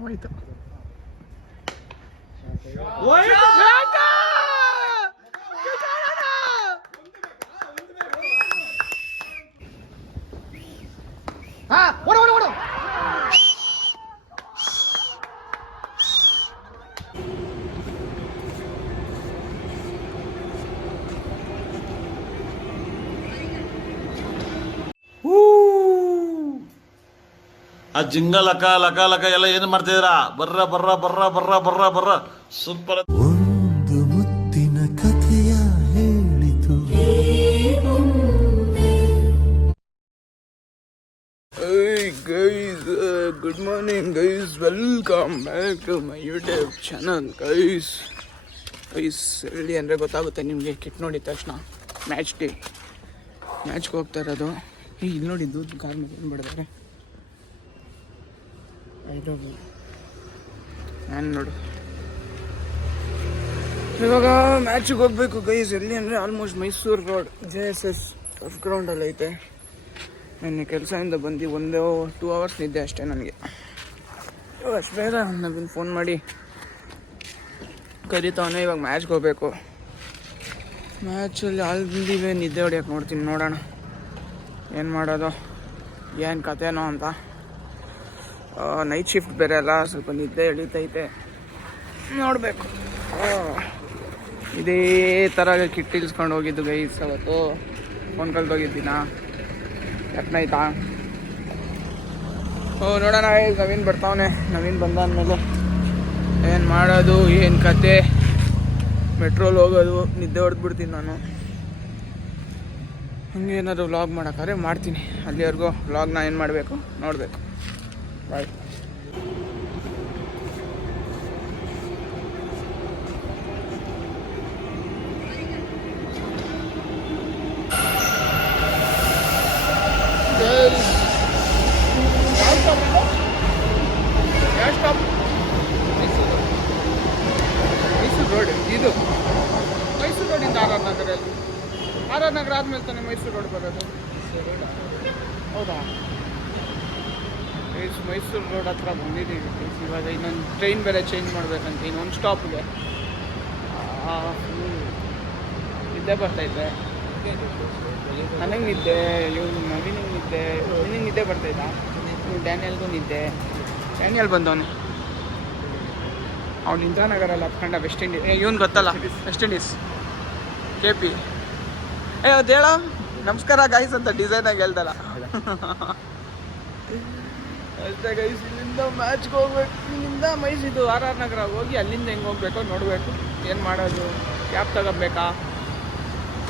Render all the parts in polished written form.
ಹೋಯ್ತು. ಆ ಜಿಂಗ ಲಕ ಲಕ ಲಕ ಎಲ್ಲ ಏನು ಮಾಡ್ತಿದ್ದೀರಾ? ಬರ್ರ ಬರ್ರ ಬರ್ರ ಬರ್ರ ಬರ್ರ ಬರ್ರ ಸೂಪರ್. ಒಂದು ಮುತ್ತಿನ ಕಥೆಯ ಹೇಳಿತು. Guys, good morning guys, welcome back to my YouTube channel guys. ಎಲ್ಲಿ ಅಂದರೆ ಗೊತ್ತಾಗುತ್ತೆ ನಿಮಗೆ, ಕಿಟ್ ನೋಡಿದ ತಕ್ಷಣ ಮ್ಯಾಚ್ಗೆ ಹೋಗ್ತಾ ಇರೋದು. ಇಲ್ಲಿ ನೋಡಿದ್ದು ಕಾರ್ ಮೇಲೆ ಏನು ಬಿಡಿದಾರೆ, ನಾನು ನೋಡು. ಇವಾಗ ಮ್ಯಾಚಿಗೆ ಹೋಗ್ಬೇಕು ಗೈಸ್. ಎಲ್ಲಿ ಅಂದರೆ almost Mysuru road JSS turf ಗ್ರೌಂಡಲ್ಲಿ ಐತೆ. ನನ್ನ ಕೆಲಸದಿಂದ ಬಂದು 2 ಅವರ್ಸ್ ನಿದ್ದೆ ಅಷ್ಟೇ ನನಗೆ. ಅಷ್ಟು ಬೇಗ ನವೀನ್ ಫೋನ್ ಮಾಡಿ ಕರೀತಾವನೆ. ಇವಾಗ ಮ್ಯಾಚ್ಗೆ ಹೋಗ್ಬೇಕು. ಮ್ಯಾಚಲ್ಲಿ ಆಲ್ದಿವೆ ನಿದ್ದೆ ಹೊಡಿಯೋಕೆ ನೋಡ್ತೀನಿ, ನೋಡೋಣ ಏನು ಮಾಡೋದು, ಏನು ಕಥೆನೋ ಅಂತ. ನೈಟ್ ಶಿಫ್ಟ್ ಬೇರೆ ಅಲ್ಲ, ಸ್ವಲ್ಪ ನಿದ್ದೆ ಎಳಿತೈತೆ, ನೋಡಬೇಕು. ಇದೇ ಥರ ಕಿಟ್ ಇಲ್ಸ್ಕೊಂಡು ಹೋಗಿದ್ದು ಗೈಸ್. ಅವತ್ತು ಫೋನ್ ಕಲ್ತೋಗಿದ್ದೀನ, ಎತ್ನಾಯ್ತಾ. ನೋಡೋಣ. ನವೀನ್ ಬರ್ತಾವನೆ. ನವೀನ್ ಬಂದಾದ್ಮೇಲೆ ಏನು ಮಾಡೋದು, ಏನು ಕತೆ. ಮೆಟ್ರೋಲ್ ಹೋಗೋದು, ನಿದ್ದೆ ಹೊಡೆದ್ಬಿಡ್ತೀನಿ ನಾನು. ಹಂಗೆ ಏನಾದರೂ ವ್ಲಾಗ್ ಮಾಡೋಕ್ಕಾದ್ರೆ ಮಾಡ್ತೀನಿ. ಅಲ್ಲಿವರೆಗೂ ವ್ಲಾಗ್ನ ಏನು ಮಾಡಬೇಕು ನೋಡಬೇಕು. ಬಾಯ್. ಮೈಸೂರು ರೋಡ್ ಇದು. ಮೈಸೂರು ರೋಡಿಂದ RR ನಗರಲ್ಲಿ. RR ನಗರ ಆದ್ಮೇಲೆ ತಾನೇ ಮೈಸೂರು ರೋಡ್ ಬರೋದು. ಹೌದಾ? ಮೈಸೂರು ರೋಡ್ ಹತ್ರ ಬಂದಿದ್ದೀವಿ. ಇವಾಗ ಇನ್ನೊಂದು ಟ್ರೈನ್ ಬೇರೆ ಚೇಂಜ್ ಮಾಡಬೇಕಂತ, ಇನ್ನೊಂದು ಸ್ಟಾಪ್ಗೆ. ನಿದ್ದೆ ಬರ್ತೈತೆ ನನಗೆ. ನಿದ್ದೆ ಇವ್ನು ನವೀನಿಗೆ ನಿದ್ದೆ, ನಿನಗೆ ನಿದ್ದೆ ಬರ್ತೈತಾ? ಡ್ಯಾನಿಯಲ್ಗೂ ನಿದ್ದೆ. ಡ್ಯಾನಿಯಲ್ ಬಂದವನು, ಅವ್ನು ಇಂದಿರಾನಗರಲ್ಲಿ ಹತ್ಕೊಂಡ ವೆಸ್ಟ್ ಇಂಡೀಸ್. ಇವನು ಗೊತ್ತಲ್ಲ, ವೆಸ್ಟ್ ಇಂಡೀಸ್ KP. ಅದು ಹೇಳ ನಮಸ್ಕಾರ ಗೈಸ್ ಅಂತ ಡಿಸೈನಾಗಿ ಹೇಳ್ದಲ್ಲ. ಅಷ್ಟೇ ಗೈಸ್. ಇಲ್ಲಿಂದ ಮ್ಯಾಚ್ಗೆ ಹೋಗ್ಬೇಕು. ಇಲ್ಲಿಂದ ಮೈಸೂರು RR ನಗರ ಹೋಗಿ ಅಲ್ಲಿಂದ ಹೆಂಗೆ ಹೋಗ್ಬೇಕೋ ನೋಡಬೇಕು. ಏನು ಮಾಡೋದು, ಕ್ಯಾಬ್ ತಗೋಬೇಕಾ,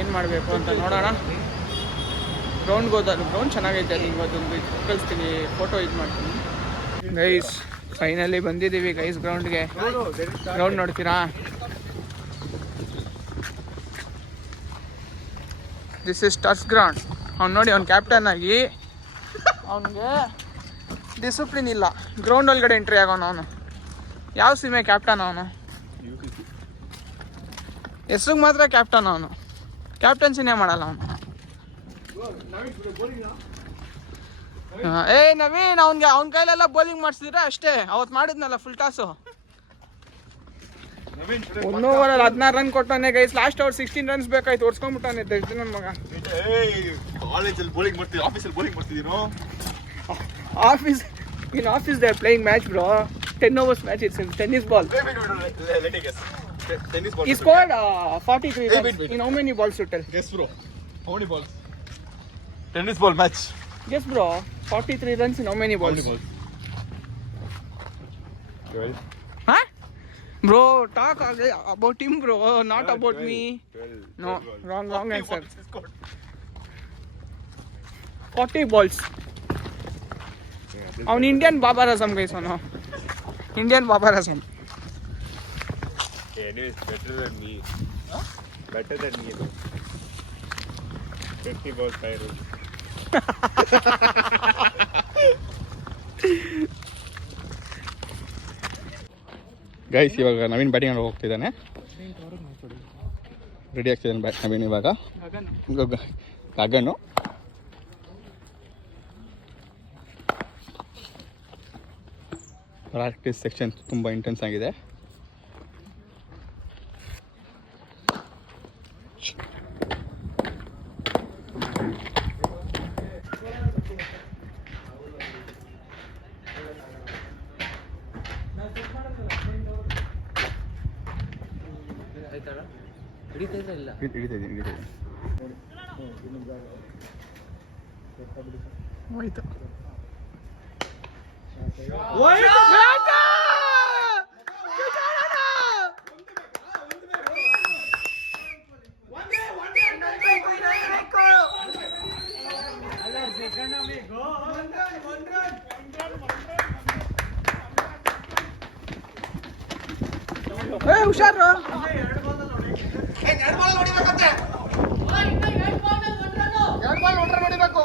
ಏನು ಮಾಡಬೇಕು ಅಂತ ನೋಡೋಣ. ಗ್ರೌಂಡ್ಗೆ ಹೋದಾಗ ಗ್ರೌಂಡ್ ಚೆನ್ನಾಗೈತೆ. ಅಲ್ಲಿ ಇವತ್ತೊಂದು ಕಳಿಸ್ತೀನಿ, ಫೋಟೋ ಇದು ಮಾಡ್ತೀನಿ ಗೈಸ್. ಫೈನಲಿ ಬಂದಿದ್ದೀವಿ ಗೈಸ್ ಗ್ರೌಂಡ್ಗೆ. ಗ್ರೌಂಡ್ ನೋಡ್ತೀರಾ? This is turf ground. ಅವ್ನು ನೋಡಿ, ಅವ್ನು ಕ್ಯಾಪ್ಟನ್ ಆಗಿ ಅವನಿಗೆ ಡಿಸಿಪ್ಲಿನ್ ಇಲ್ಲ. ಗ್ರೌಂಡ್ ಒಳಗಡೆ ಎಂಟ್ರಿ ಆಗೋನು ಅವನು. ಯಾವ ಸೀಮೆ ಕ್ಯಾಪ್ಟನ್ ಅವನು? ಹೆಸ್ರಿಗೆ ಮಾತ್ರ ಕ್ಯಾಪ್ಟನ್ ಅವನು, ಕ್ಯಾಪ್ಟನ್ಸಿನೇ ಮಾಡಲ್ಲ ಅವನು. ನವೀನ್, ಅವ್ನ ಕೈಲೆಲ್ಲ ಬೌಲಿಂಗ್ ಮಾಡಿಸಿದ್ರೆ ಅಷ್ಟೇ. ಅವತ್ತು ಮಾಡಿದ್ನಲ್ಲ ಫುಲ್ ಟಾಸು. 1 ಓವರಲ್ಲಿ 16 ರನ್ ಕೊಟ್ಟವನೇ ಗೈಸ್. ಲಾಸ್ಟ್ ಓವರ್ 16 ರನ್ಸ್ ಬೇಕಾಯ್ತು, ಓಡಿಸ್ಕೊಂಡ್ಬಿಟ್ಟವನೇ ನನ್ನ ಮಗ. ಕಾಲೇಜಲ್ಲಿ ಬೌಲಿಂಗ್ ಮಾಡ್ತೀವಿ, ಆಫೀಸಲ್ಲಿ ಬೌಲಿಂಗ್ ಮಾಡ್ತಿದ್ದೀನೋ. Office in office they are playing match bro. 10 overs match. It's a tennis ball. Let me guess. Tennis ball. He scored 43 runs. In how many balls total? Guess bro. How many balls? Tennis ball match. Yes bro. 43 runs in how many balls? How many balls? Well. Huh? Bro, talk about him bro, not 12, about 12, me. 12, No, 12 wrong answer. 40 40 balls. ಅವನು Indian Babar Azam guys. ಅವನು Indian Babar Azam. Anyways, better than me. Huh? Better than me though. 50 balls 5 runs. Guys, ಇವಾಗ Naveen batting ಆಡೋಕೆ ಹೋಗ್ತಿದ್ದಾನೆ. Ready ಆಗ್ತಿದ್ದಾನೆ ನವೀನ್ ಇವಾಗ. Gagan practice section ತುಂಬ intense ಆಗಿದೆ. ಹಿಡಿತಾ ಹೋಯ್ತು. ಹುಷಾರು. ನೋಡಿಬೇಕು.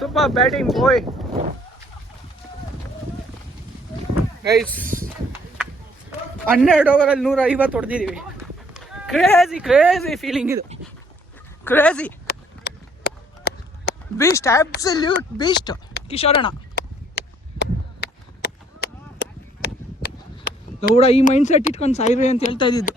Super batting boy. ಗೈಸ್ 12 ಓವರಲ್ಲಿ 150 ಹೊಡೆದಿದ್ದೀವಿ. ಕ್ರೇಜಿ ಫೀಲಿಂಗ್ ಇದು. ಕ್ರೇಜಿ ಬೀಸ್ಟ್, ಅಬ್ಸಲ್ಯೂಟ್ ಬೀಸ್ಟ್ ಕಿಶೋರಣ್ಣ. ಗೌಡ ಈ ಮೈಂಡ್ ಸೆಟ್ ಇಟ್ಕೊಂಡು ಸಾಯಿರಿ ಅಂತ ಹೇಳ್ತಾ ಇದ್ದಿದ್ದು.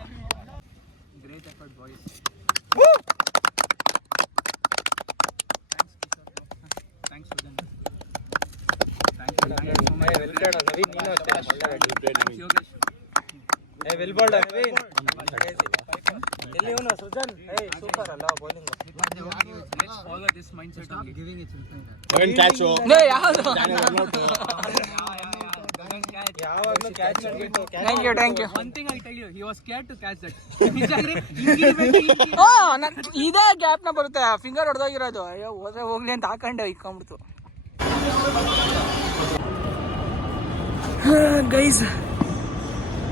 Thank you. One thing I'll tell you, he was scared to catch that. ಇದೇ ಗ್ಯಾಪ್ ನ ಬರುತ್ತೆ, ಫಿಂಗರ್ ಹೊಡೆದೋಗಿರೋದು. ಅಯ್ಯೋ ಹೋದ್ರೆ ಹೋಗ್ಲಿ ಅಂತ ಹಾಕೊಂಡೆ ಇಕ್ಕೊಂಡ್ಬಿಡ್ತು. ಗೈಸ್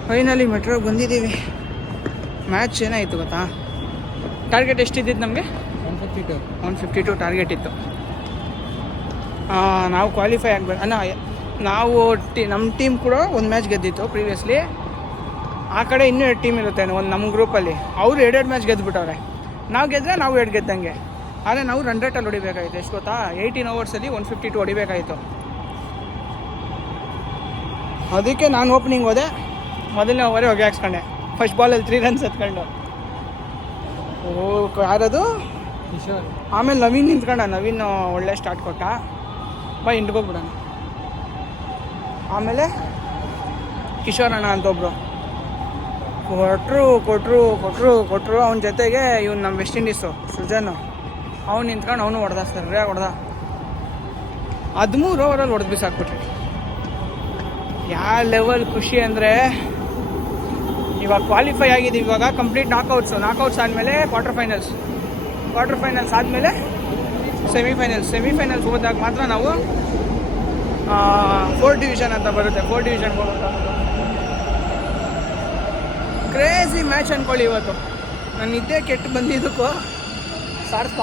ಫೈನಲಿ ಮೆಟ್ರೋಗೆ ಬಂದಿದ್ದೀವಿ. ಮ್ಯಾಚ್ ಏನಾಯಿತು ಗೊತ್ತಾ? ಟಾರ್ಗೆಟ್ ಎಷ್ಟಿದ್ದಿದ್ದು ನಮಗೆ? 152 ಟಾರ್ಗೆಟ್ ಇತ್ತು. ನಾವು ಕ್ವಾಲಿಫೈ ಆಗಬೇಕು ಅಲ್ಲ. ನಾವು ನಮ್ಮ ಟೀಮ್ ಕೂಡ ಒಂದು ಮ್ಯಾಚ್ ಗೆದ್ದಿತ್ತು ಪ್ರೀವಿಯಸ್ಲಿ. ಆ ಕಡೆ ಇನ್ನೂ 2 ಟೀಮ್ ಇರುತ್ತೆ ಒಂದು ನಮ್ಮ ಗ್ರೂಪಲ್ಲಿ. ಅವರು 2 ಮ್ಯಾಚ್ ಗೆದ್ದುಬಿಟ್ಟವ್ರೆ. ನಾವು ಗೆದ್ದರೆ ನಾವು 2 ಗೆದ್ದಂಗೆ. ಆದರೆ ನಾವು ರನ್ ರೇಟಲ್ಲಿ ಹೊಡಿಬೇಕಾಗಿತ್ತು. ಎಷ್ಟು ಗೊತ್ತಾ? 18 ಓವರ್ಸಲ್ಲಿ 152 ಹೊಡಿಬೇಕಾಯಿತು. ಅದಕ್ಕೆ ನಾನು ಓಪನಿಂಗ್ ಹೋದೆ. ಮೊದಲನೇ ಓವರೇ ಹೋಗಿ ಹಾಕ್ಸ್ಕೊಂಡೆ. ಫಸ್ಟ್ ಬಾಲಲ್ಲಿ 3 ರನ್ಸ್ ಎತ್ಕೊಂಡು. ಯಾರದು? ಆಮೇಲೆ ನವೀನ್ ನಿಂತ್ಕೊಂಡ. ನವೀನ್ ಒಳ್ಳೆ ಸ್ಟಾರ್ಟ್ ಕೊಟ್ಟ. ಇಂಟ್ಕೋಗ್ಬಿಡೋಣ. ಆಮೇಲೆ ಕಿಶೋರಣ್ಣ ಅಂತ ಒಬ್ಬರು ಕೊಟ್ಟರು. ಅವನ ಜೊತೆಗೆ ಇವ್ನು ನಮ್ಮ ವೆಸ್ಟ್ ಇಂಡೀಸು ಸೃಜನು ಅವ್ನು ನಿಂತ್ಕೊಂಡು ಅವನು ಹೊಡೆದ. ಸರಿಯಾಗಿ ಹೊಡೆದ. 13 ಓವರಲ್ಲಿ ಹೊಡೆದು ಬಿಸಾಕ್ಬಿಟ್ರಿ. ಯಾವ ಲೆವೆಲ್ ಖುಷಿ ಅಂದರೆ ಇವಾಗ ಕ್ವಾಲಿಫೈ ಆಗಿದ್ದೀವಿ. ಇವಾಗ ಕಂಪ್ಲೀಟ್ ನಾಕೌಟ್ಸ್ ಆದಮೇಲೆ ಕ್ವಾರ್ಟರ್ ಫೈನಲ್ಸ್ ಆದಮೇಲೆ ಸೆಮಿಫೈನಲ್ಸ್ ಹೋದಾಗ ಮಾತ್ರ ನಾವು 4th ಡಿವಿಷನ್ ಅಂತ ಬರುತ್ತೆ. 4th ಡಿವಿಷನ್ಗೆ ಹೋಗುತ್ತೆ. ಕ್ರೇಜಿ ಮ್ಯಾಚ್ ಅಂದ್ಕೊಳ್ಳಿ ಇವತ್ತು. ನಾನು ನಿದ್ದೆ ಕೆಟ್ಟು ಬಂದಿದ್ದಕ್ಕೂ ಸಾರ್ಥ.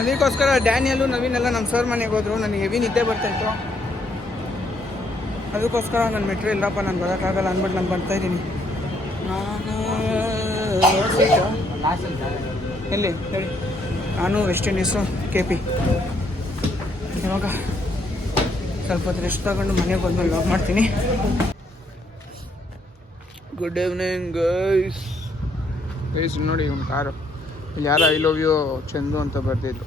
ಅದಕ್ಕೋಸ್ಕರ ಡ್ಯಾನಿಯಲ್ಲು ನವೀನೆಲ್ಲ ನಮ್ಮ ಸರ್ ಮನೆಗೆ ಹೋದರು. ನನಗೆ ಹೆವಿ ನಿದ್ದೆ ಬರ್ತಾಯಿತ್ತು. ಅದಕ್ಕೋಸ್ಕರ ನನ್ನ ಮೆಟ್ರೋ ಇಲ್ಲಪ್ಪ, ನಾನು ಬರೋಕ್ಕಾಗಲ್ಲ ಅಂದ್ಬಿಟ್ಟು ನಾನು ಬರ್ತಾಯಿದ್ದೀನಿ. ಎಲ್ಲಿ ಹೇಳಿ? ನಾನು ವೆಸ್ಟ್ ಇಂಡೀಸು KP. ಇವಾಗ ಸ್ವಲ್ಪ ಹೊತ್ತು ರೆಸ್ಟ್ ತಗೊಂಡು ಮನೆಗೆ ಬಂದ್ಮೇಲೆ ಲಾಗ್ ಮಾಡ್ತೀನಿ. Good evening guys. ನೋಡಿ ಒಂದು ಕಾರು. ಇಲ್ಲಿ ಯಾರೋ ಐ ಲವ್ ಯು ಚಂದು ಅಂತ ಬರ್ತಿದ್ರು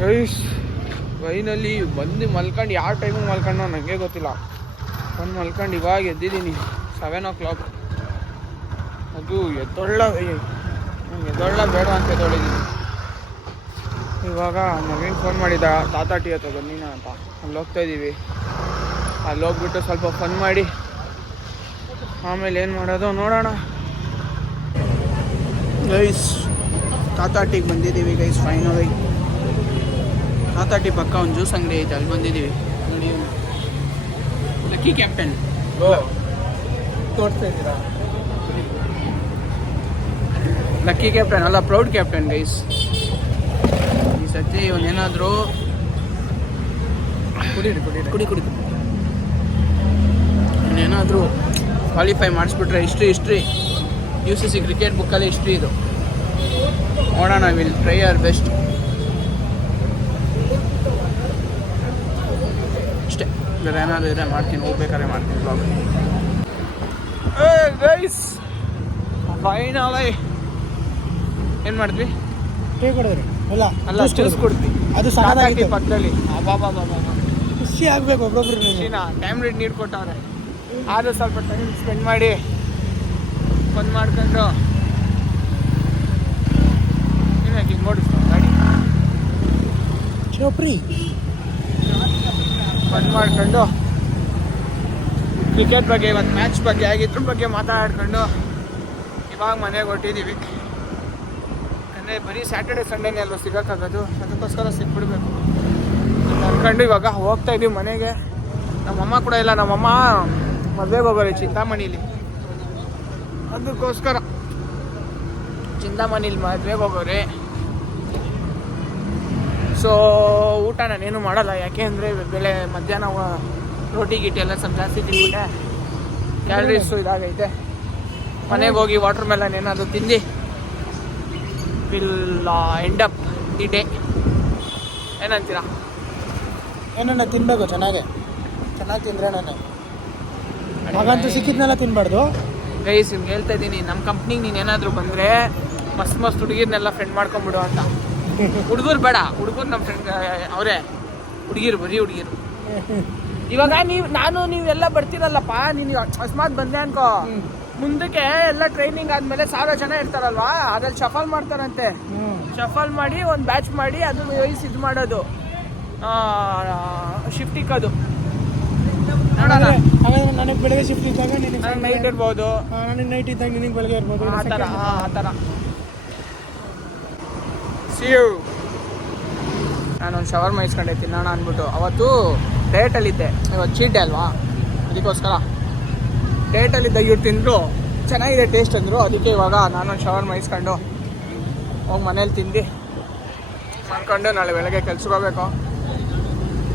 ಗೈಸ್. ಫೈನಲಿ ಬಂದು ಮಲ್ಕೊಂಡು ಯಾವ ಟೈಮಿಗೆ ಮಲ್ಕೊಂಡೋ ನನಗೆ ಗೊತ್ತಿಲ್ಲ. ಬಂದು ಮಲ್ಕೊಂಡು ಇವಾಗ ಎದ್ದಿದ್ದೀನಿ 7 o'clock. ಅದು ಎದ್ದೊಳ್ಳ ಬೇಡ ಅಂತ ಎದ್ದೊಳಿದ್ದೀನಿ. ಇವಾಗ ನವೀನ್ ಫೋನ್ ಮಾಡಿದ್ದ, ತಾತ ಟೀ ಹತ್ರ ಬನ್ನಿನ ಅಂತ. ಅಲ್ಲಿ ಹೋಗ್ತಾಯಿದ್ದೀವಿ. ಅಲ್ಲಿ ಹೋಗ್ಬಿಟ್ಟು ಸ್ವಲ್ಪ ಫನ್ ಮಾಡಿ ಆಮೇಲೆ ಏನು ಮಾಡೋದು ನೋಡೋಣ. ಗೈಸ್ ತಾತ ಟೀಗೆ ಬಂದಿದ್ದೀವಿ ಗೈಸ್. ಫೈನಲಿ ತಾತ ಟೀ ಪಕ್ಕ ಒಂದು ಜ್ಯೂಸ್ ಅಂಗಡಿ ಐತೆ, ಅಲ್ಲಿ ಬಂದಿದ್ದೀವಿ. ನೋಡಿ ಲಕ್ಕಿ ಕ್ಯಾಪ್ಟನ್ ತೋರಿಸ್ತಾ ಇದ್ದೀರಾ? ಲಕ್ಕಿ ಕ್ಯಾಪ್ಟನ್ ಅಲ್ಲ, ಪ್ರೌಡ್ ಕ್ಯಾಪ್ಟನ್ ಗೈಸ್. ಈ ಸತಿ ಇವನೇನಾದರೂ ಕುಡಿ ಏನಾದರೂ ಕ್ವಾಲಿಫೈ ಮಾಡಿಸ್ಬಿಟ್ರೆ ಹಿಸ್ಟ್ರಿ UCC ಕ್ರಿಕೆಟ್ ಬುಕ್ಕಲ್ಲಿ ಹಿಸ್ಟ್ರಿ ಇದು. ನೋಡೋಣ, ವಿಲ್ ಟ್ರೈ ಅವರ್ ಬೆಸ್ಟ್. ಅಷ್ಟೇ, ಬೇರೆ ಏನಾದರೂ ಇದ್ರೆ ಮಾಡ್ತೀನಿ, ಹೋಗ್ಬೇಕಾದ್ರೆ ಮಾಡ್ತೀನಿ ಬ್ಲಾಗ್. ಗೈಸ್ ಫೈನಲಿ ಏನು ಮಾಡಿದ್ವಿ? ಅಲ್ಲ ಜ್ಯೂಸ್ ಕೊಡ್ತೀವಿ, ಅದು ಸಾಕಾಗಿ ಪಕ್ಕದಲ್ಲಿ ಖುಷಿ ಆಗಬೇಕು. ಒಬ್ಬೊಬ್ರು ಟೈಮ್ ರೇಟ್ ನೀರು ಕೊಟ್ಟವ್ರೆ, ಆದರೂ ಸ್ವಲ್ಪ ಟೈಮ್ ಸ್ಪೆಂಡ್ ಮಾಡಿ ಬಂದ್ ಮಾಡ್ಕೊಂಡು ಹಿಂಗೆ ಓಡಿಸ್ತಾವೆ ಗಾಡಿ ಚೋಪ್ರಿ ಬಂದ್ ಮಾಡ್ಕೊಂಡು ಕ್ರಿಕೆಟ್ ಬಗ್ಗೆ, ಇವತ್ತು ಮ್ಯಾಚ್ ಬಗ್ಗೆ ಆಗಿದ್ರ ಬಗ್ಗೆ ಮಾತಾಡ್ಕೊಂಡು ಇವಾಗ ಮನೆಗೆ ಹೊಟ್ಟಿದ್ದೀವಿ. ಅಂದರೆ ಬರೀ ಸ್ಯಾಟರ್ಡೆ ಸಂಡೇನೇ ಅಲ್ವ ಸಿಗೋಕ್ಕಾಗೋದು, ಅದಕ್ಕೋಸ್ಕರ ಸಿಕ್ಬಿಡ್ಬೇಕು ಅನ್ಕೊಂಡು ಇವಾಗ ಹೋಗ್ತಾ ಇದ್ದೀವಿ ಮನೆಗೆ. ನಮ್ಮಮ್ಮ ಕೂಡ ಇಲ್ಲ, ನಮ್ಮಮ್ಮ ಮದುವೆಗೆ ಹೋಗೋರಿ ಚಿಂತಾಮಣಿಲಿ, ಅದಕ್ಕೋಸ್ಕರ ಚಿಂತಾಮಣಿಲಿ ಮದುವೆಗೆ ಹೋಗೋರಿ. ಸೊ ಊಟ ನಾನೇನು ಮಾಡಲ್ಲ, ಯಾಕೆ ಅಂದರೆ ಬೆಳೆ ಮಧ್ಯಾಹ್ನ ರೋಟಿ ಗೀಟಿ ಎಲ್ಲ ಸ್ವಲ್ಪ ಜಾಸ್ತಿ ತಿಂದ್ಬಿಟ್ಟೆ, ಕ್ಯಾಲರೀಸು ಇದಾಗೈತೆ. ಮನೆಗೆ ಹೋಗಿ ವಾಟರ್ ಮೆಲನ್ ಏನಾದರೂ ತಿಂದು will end up the day. ಏನಂತೀರಾ? ಏನನ್ನ ತಿನ್ಬೇಕು, ಚೆನ್ನಾಗಿ ತಿಂದ್ರೆ ನಾನು ಹಾಗಂತೂ ಸಿಕ್ಕಿದ್ನೆಲ್ಲ ತಿನ್ಬಾರ್ದು. ಗೈಸ್ ನಿಮ್ಗೆ ಹೇಳ್ತಾ ಇದ್ದೀನಿ, ನಮ್ಮ ಕಂಪ್ನಿಗೆ ನೀನು ಏನಾದರೂ ಬಂದರೆ ಮಸ್ತ್ ಹುಡುಗಿರ್ನೆಲ್ಲ ಫ್ರೆಂಡ್ ಮಾಡ್ಕೊಂಬಿಡು ಅಂತ. ಹುಡುಗರು ಬೇಡ, ಹುಡುಗರು ನಮ್ಮ ಫ್ರೆಂಡ್ ಅವರೇ, ಹುಡುಗಿರು ಬರೀ ಹುಡುಗಿರು. ಇವಾಗ ನೀವೆಲ್ಲ ಬರ್ತೀರಲ್ಲಪ್ಪ, ನೀನು ಅಕಸ್ಮಾತ್ ಬಂದೆ ಅನ್ಕೋ, ಮುಂದಕ್ಕೆ ಎಲ್ಲ ಟ್ರೈನಿಂಗ್ ಆದಮೇಲೆ 1000 ಜನ ಇರ್ತಾರಲ್ವಾ, ಅದ್ರಲ್ಲಿ ಶಫಲ್ ಮಾಡ್ತಾರಂತೆ. ಶಫಲ್ ಮಾಡಿ ಒಂದು ಬ್ಯಾಚ್ ಮಾಡಿ ಅದು ವಯಸ್ಸು ಇದು ಮಾಡೋದು, ಶಿಫ್ಟ್ ಇಕ್ಕೋದು. ನೋಡೋಣ, ಹಾಗಾದ್ರೆ ನನಗೆ ಬೆಳಗ್ಗೆ ಶಿಫ್ಟ್ ಇದ್ದಾಗ ನನಗೆ ನೈಟ್ ಇರ್ಬೋದು, ನನಗೆ ನೈಟ್ ಇದ್ದಾಗ ನಿನಗೆ ಬೆಳಗ್ಗೆ ಇರ್ಬೋದು, ಆ ಥರ. ಸಿಯು ನಾನೊಂದು ಶವರ್ಮ ಇಸ್ಕೊಂಡೆ ತಿನ್ನೋಣ ಅಂದ್ಬಿಟ್ಟು. ಅವತ್ತು ಡೇಟಲ್ಲಿದ್ದೆ, ಇವತ್ತು ಚೀಟ್ ಡೇ ಅಲ್ವಾ, ಅದಕ್ಕೋಸ್ಕರ ಡೇಟಲ್ಲಿದ್ದ ಇವ್ರು ತಿಂದರು, ಚೆನ್ನಾಗಿದೆ ಟೇಸ್ಟ್ ಅಂದರು. ಅದಕ್ಕೆ ಇವಾಗ ನಾನೊಂದು ಶವರ್ಮ ಇಸ್ಕೊಂಡು ಹೋಗಿ ಮನೇಲಿ ತಿಂದು ಮಾಡ್ಕೊಂಡು ನಾಳೆ ಬೆಳಗ್ಗೆ ಕೆಲ್ಸಕ್ಕೆ ಹೋಗ್ಬೇಕು.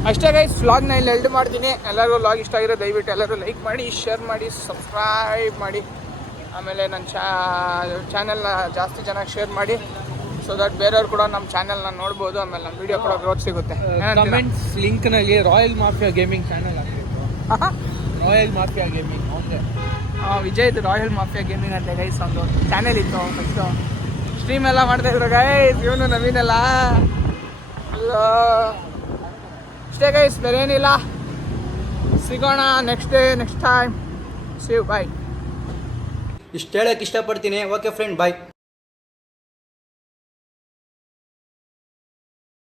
ಅಷ್ಟೇ ಗೈಸ್, ವ್ಲಾಗ್ನ ಇಲ್ಲಿ ಎಲ್ಡ್ ಮಾಡ್ತೀನಿ. ಎಲ್ಲರಿಗೂ ವ್ಲಾಗ್ ಇಷ್ಟ ಆಗಿರೋ ದಯವಿಟ್ಟು ಎಲ್ಲರೂ ಲೈಕ್ ಮಾಡಿ, ಶೇರ್ ಮಾಡಿ, ಸಬ್ಸ್ಕ್ರೈಬ್ ಮಾಡಿ. ಆಮೇಲೆ ನನ್ನ ಚಾನೆಲ್ನ ಜಾಸ್ತಿ ಚೆನ್ನಾಗಿ ಶೇರ್ ಮಾಡಿ, ಸೊ ದಟ್ ಬೇರೆಯವ್ರು ಕೂಡ ನಮ್ಮ ಚಾನೆಲ್ನ ನೋಡ್ಬೋದು. ಆಮೇಲೆ ನಮ್ಮ ವಿಡಿಯೋ ಕೂಡ ಗ್ರೋತ್ ಸಿಗುತ್ತೆ. ಕಮೆಂಟ್ಸ್ ಲಿಂಕ್ನಲ್ಲಿ ರಾಯಲ್ ಮಾಫಿಯಾ ಗೇಮಿಂಗ್ ಚಾನಲ್ ಹಾಕಬೇಕು. ರಾಯಲ್ ಮಾಫಿಯಾ ಗೇಮಿಂಗ್ ಅವನೇ ವಿಜಯ್ದು ರಾಯಲ್ ಮಾಫಿಯಾ ಗೇಮಿಂಗ್ ಅಂತ ಗೈಸ್ ಒಂದು ಚಾನೆಲ್ ಇತ್ತು. ಫಸ್ಟು ಸ್ಟ್ರೀಮ್ ಎಲ್ಲ ಮಾಡ್ತಾಯಿದ್ರು ಗೈಸ್, ಇವನು ನವೀನೆಲ್ಲ. ಅಲ್ಲೋ ಅಷ್ಟೇ ಗೈಸ್, ಬೇರೆ ಏನಿಲ್ಲ. ಸಿಗೋಣ ನೆಕ್ಸ್ಟ್ ಟೈಮ್. ಸಿ ಯು, ಬಾಯ್. ಇಷ್ಟು ಹೇಳಕ್ಕೆ ಇಷ್ಟಪಡ್ತೀನಿ. ಓಕೆ ಫ್ರೆಂಡ್, ಬಾಯ್.